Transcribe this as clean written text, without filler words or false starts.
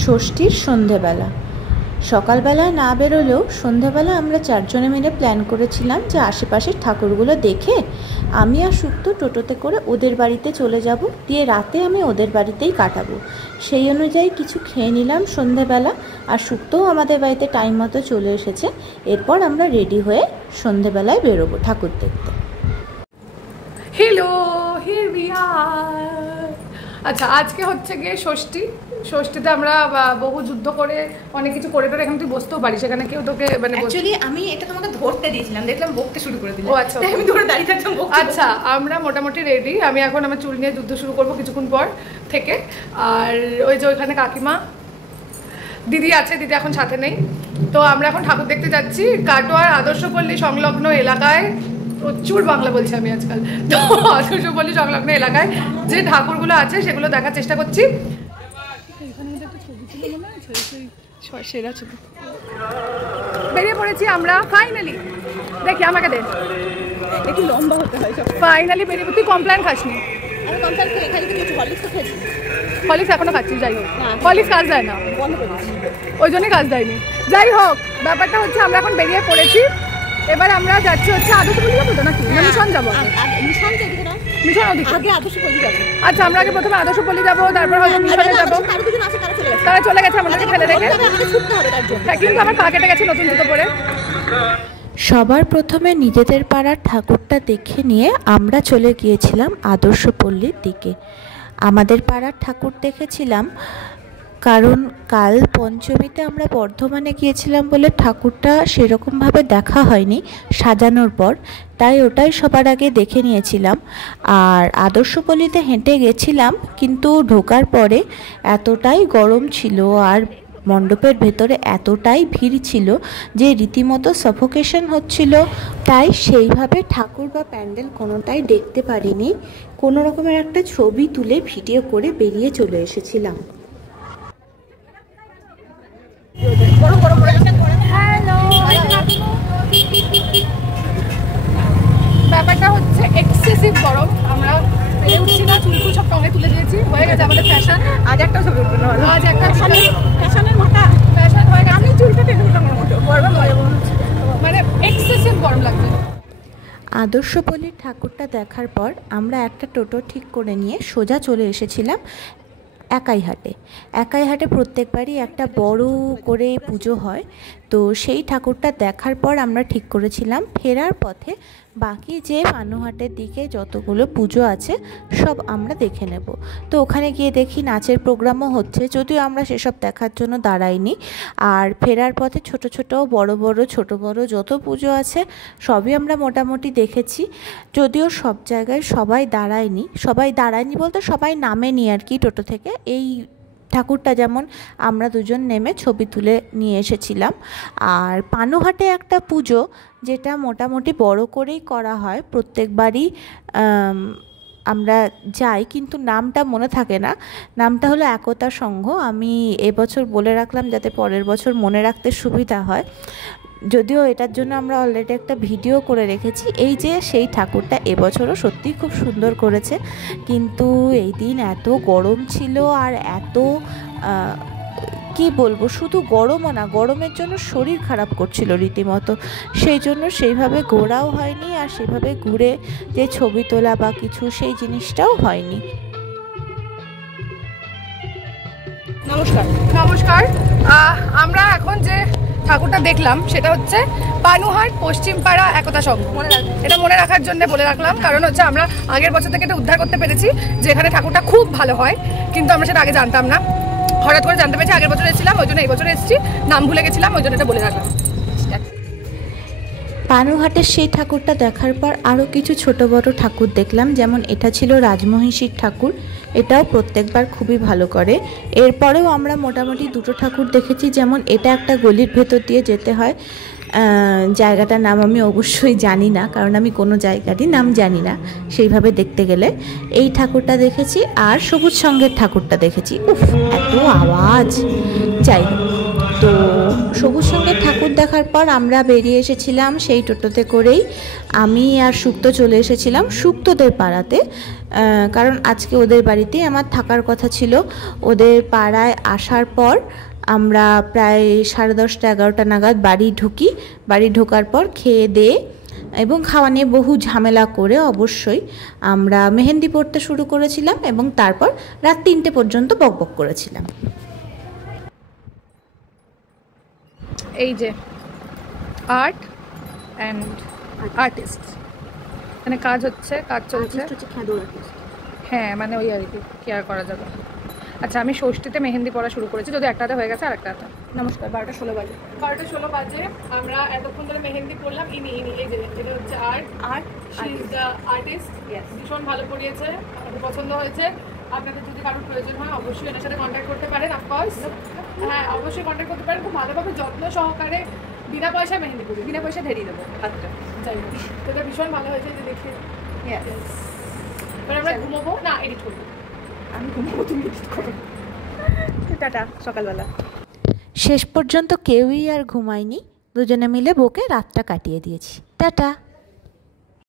ষষ্ঠীর সন্ধেবেলা। সকালবেলা না বেরোলেও সন্ধেবেলা আমরা চারজনে মিলে প্ল্যান করেছিলাম যে আশেপাশের ঠাকুরগুলো দেখে আমি আর সুক্ত টোটোতে করে ওদের বাড়িতে চলে যাব, দিয়ে রাতে আমি ওদের বাড়িতেই কাটাবো। সেই অনুযায়ী কিছু খেয়ে নিলাম সন্ধেবেলা, আর সুক্তও আমাদের বাড়িতে টাইম মতো চলে এসেছে। এরপর আমরা রেডি হয়ে সন্ধেবেলায় বেরোবো ঠাকুর দেখতে। Hello, here we are. আচ্ছা, আজকে হচ্ছে গিয়ে ষষ্ঠীতে আমরা বহু যুদ্ধ করে অনেক কিছু করে তোর এখানে তুই বসতেও পারিস, সেখানে কেউ তোকে মানে অ্যাকচুয়ালি আমি এটা তোমাকে ধরতে দিয়েছিলাম, দেখলাম বকতে শুরু করে দিলাম। ও আচ্ছা, আমি ধরে দাঁড়িয়ে থাকতাম। আচ্ছা, আমরা মোটামুটি রেডি। আমি এখন আমার চুল নিয়ে যুদ্ধ শুরু করবো কিছুক্ষণ পর থেকে। আর ওই যে ওইখানে কাকিমা দিদি আছে, দিদি এখন সাথে নেই। তো আমরা এখন ঠাকুর দেখতে যাচ্ছি কাটোয়ার আদর্শপল্লী সংলগ্ন এলাকায়। প্রচুর বাংলা বলছি আমি আজকাল। তো আদর্শপল্লী সংলগ্ন এলাকায় যে ঠাকুরগুলো আছে সেগুলো দেখার চেষ্টা করছি। সেরা ছবি বেরিয়ে পড়েছি আমরা ফাইনালি। দেখি আমাকে দে, একটু লম্বা হতে হয়। ফাইনালি বেরিয়ে। তুই কমপ্লেন খাসনি? আমি কমপ্লেন করে এখানে কিছু হলিক্স খেয়েছি। হলিক্স এখনো খাচ্ছিস? যাই হোক, হলিক্স কাজ দেয় না, বন্ধ করেছি, ওই জন্যই কাজ দেয়নি। যাই হোক, ব্যাপারটা হচ্ছে আমরা এখন বেরিয়ে পড়েছি। এবার আমরা যাচ্ছি হচ্ছে আদর্শপল্লী যাবো তো নাকি মিশন যাবো? মিশন তো এদিকে না, মিশন ওদিকে। আগে আদর্শপল্লী যাবো। আচ্ছা, আমরা আগে প্রথমে আদর্শপল্লী যাবো, তারপর হয়তো মিশনে যাবো। তারা চলে গেছে আমাদেরকে ফেলে রেখে। হ্যাঁ, কিন্তু আমার পা কেটে গেছে নতুন জুতো পরে। সবার প্রথমে নিজেদের পাড়ার ঠাকুরটা দেখে নিয়ে আমরা চলে গিয়েছিলাম আদর্শপল্লীর দিকে। আমাদের পাড়ার ঠাকুর দেখেছিলাম কারণ কাল পঞ্চমীতে আমরা বর্ধমানে গিয়েছিলাম বলে ঠাকুরটা সেরকমভাবে দেখা হয়নি সাজানোর পর, তাই ওটাই সবার আগে দেখে নিয়েছিলাম। আর আদর্শপল্লীতে হেঁটে গেছিলাম, কিন্তু ঢোকার পরে এতটাই গরম ছিল আর মণ্ডপের ভেতরে এতটাই ভিড় ছিল যে রীতিমতো সাফোকেশন হচ্ছিল, তাই সেইভাবে ঠাকুর বা প্যান্ডেল কোনোটাই দেখতে পারিনি। কোনো রকমের একটা ছবি তুলে ভিডিও করে বেরিয়ে চলে এসেছিলাম। ব্যাপারটা হচ্ছে এক্সেসিভ গরম। আমরা উঠছি না, চুল সব টঙে তুলে দিয়েছি, হয়ে গেছে আমাদের ফ্যাশন। আজ একটা ছবি উঠলো, আজ একটা ফ্যাশনের মাথা ফ্যাশন হয়ে গেছে। আমি চুলটা টেনে উঠলাম, গরম মানে এক্সেসিভ গরম লাগছে। আদর্শপল্লীর ঠাকুরটা দেখার পর আমরা একটা টোটো ঠিক করে নিয়ে সোজা চলে এসেছিলাম একাইহাটে প্রত্যেকবারই একটা বড় করে পুজো হয়। তো সেই ঠাকুরটা দেখার পর আমরা ঠিক করেছিলাম ফেরার পথে বাকি যে পানুহাটের দিকে যতগুলো পুজো আছে সব আমরা দেখে নেব। তো ওখানে গিয়ে দেখি নাচের প্রোগ্রামও হচ্ছে, যদিও আমরা সেসব দেখার জন্য দাঁড়াইনি। আর ফেরার পথে ছোট ছোট ছোট বড় যত পুজো আছে সবই আমরা মোটামুটি দেখেছি, যদিও সব জায়গায় সবাই দাঁড়ায়নি বলতে সবাই নামেনি আর কি টোটো থেকে। এই ঠাকুরটা যেমন আমরা দুজন নেমে ছবি তুলে নিয়ে এসেছিলাম। আর পানুহাটে একটা পুজো যেটা মোটামুটি বড় করেই করা হয় প্রত্যেকবারই, আমরা যাই, কিন্তু নামটা মনে থাকে না। নামটা হলো একতা সংঘ। আমি এবছর বলে রাখলাম যাতে পরের বছর মনে রাখতে সুবিধা হয়, যদিও এটার জন্য আমরা অলরেডি একটা ভিডিও করে রেখেছি। এই যে সেই ঠাকুরটা এবছরও সত্যিই খুব সুন্দর করেছে, কিন্তু এই দিন এত গরম ছিল আর এত কি বলবো, শুধু গরমও না, গরমের জন্য শরীর খারাপ করছিল রীতিমতো। সেই জন্য সেইভাবে ঘোরাও হয়নি, আর সেভাবে ঘুরে যে ছবি তোলা বা কিছু সেই জিনিসটাও হয়নি। নমস্কার। আমরা এখন যে ঠাকুরটা দেখলাম সেটা হচ্ছে পানুহাট পশ্চিমপাড়া একতা সংঘ। এটা মনে রাখার জন্য বলে রাখলাম, কারণ হচ্ছে আমরা আগের বছর থেকে এটা উদ্ধার করতে পেরেছি যে এখানে ঠাকুরটা খুব ভালো হয়, কিন্তু আমরা সেটা আগে জানতাম না। হঠাৎ করে জানতে পেরেছি, আগের বছর এসেছিলাম ওই জন্য এই বছর এসেছি, নাম ভুলে গেছিলাম ওই জন্য এটা বলে রাখলাম। পানুহাটের সেই ঠাকুরটা দেখার পর আরও কিছু ছোট বড় ঠাকুর দেখলাম, যেমন এটা ছিল রাজমহিষীর ঠাকুর, এটাও প্রত্যেকবার খুবই ভালো করে। এরপরেও আমরা মোটামুটি দুটো ঠাকুর দেখেছি, যেমন এটা একটা গলির ভেতর দিয়ে যেতে হয়, জায়গাটার নাম আমি অবশ্যই জানি না, কারণ আমি কোনো জায়গারই নাম জানি না সেইভাবে দেখতে গেলে। এই ঠাকুরটা দেখেছি, আর সবুজ সঙ্গের ঠাকুরটা দেখেছি। উফ, এত আওয়াজ! যাই হোক, তো সবুজ সঙ্গে ঠাকুর দেখার পর আমরা বেরিয়ে এসেছিলাম সেই টোটোতে করেই। আমি আর সুক্ত চলে এসেছিলাম সুক্তদের পাড়াতে, কারণ আজকে ওদের বাড়িতেই আমার থাকার কথা ছিল। ওদের পাড়ায় আসার পর আমরা প্রায় 10:30 11টা নাগাদ বাড়ি ঢুকি। বাড়ি ঢোকার পর খেয়ে দিয়ে এবং খাওয়া নিয়ে বহু ঝামেলা করে অবশ্যই আমরা মেহেন্দি পড়তে শুরু করেছিলাম এবং তারপর রাত 3টে পর্যন্ত বকবক করেছিলাম। এই যে আর্ট অ্যান্ড আর্টিস্ট, মানে কাজ হচ্ছে, কাজ চলছে। হ্যাঁ মানে ওই আর কি, কেয়ার করা যাবে। আচ্ছা, আমি ষষ্ঠীতে মেহেন্দি পড়া শুরু করেছি, যদি একটা হাতে হয়ে গেছে আর একটা হাতে। নমস্কার, 12:16 বাজে। 12:16 বাজে। আমরা এতক্ষণ ধরে মেহেন্দি পড়লাম। ইনি এই যে এটা হচ্ছে art, she is the artist. ভীষণ ভালো পড়িয়েছে, আমাদের পছন্দ হয়েছে। আপনাদের যদি কারোর প্রয়োজন হয় অবশ্যই এনার সাথে কন্ট্যাক্ট করতে পারেন। অফকোর্স হ্যাঁ, অবশ্যই কন্ট্যাক্ট করতে পারেন। খুব ভালোভাবে যত্ন সহকারে বিনা পয়সায় মেহেন্দি পড়ি, বিনা পয়সা ধরিয়ে দেবো হাতটা। যাই হোক, তো এটা ভীষণ ভালো হয়েছে যে দেখে। এবার আমরা ঘুমোবো না, এডিট করবো। আমি ঘুমোবো, তুমি এডিট করো। টাটা, সকালবেলা। শেষ পর্যন্ত কেউই আর ঘুমায়নি, দুজনে মিলে বকে রাতটা কাটিয়ে দিয়েছি। টাটা।